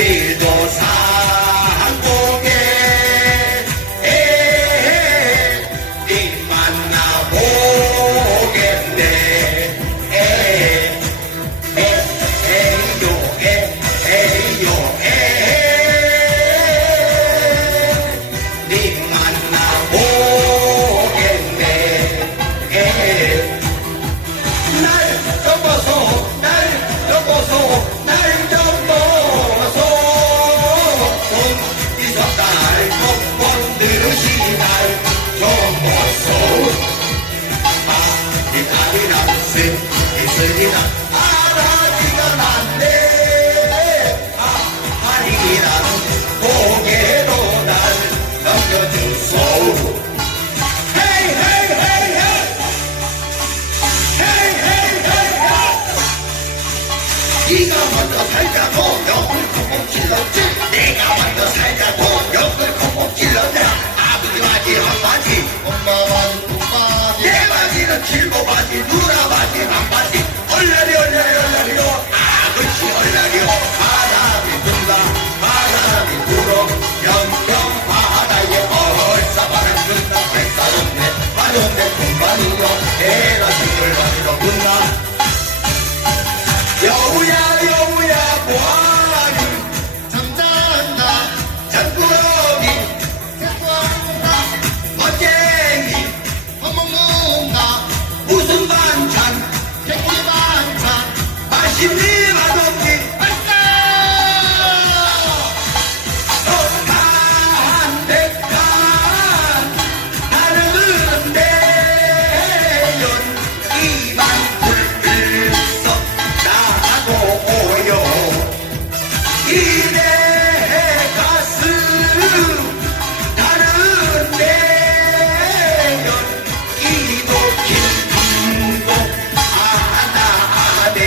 perdoar. 만들어 살자고 욕을 콕콕 찔렀지? 내가 만들어 살자고 욕을 콕콕 찔렀다 아버지 마지 네 한마디. 김님 아동님 발사 독한 백한 나는 대연 이만 불불썩 나도 오요 이내 가슴 나는 대연 이도 김도 하나 내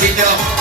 she do?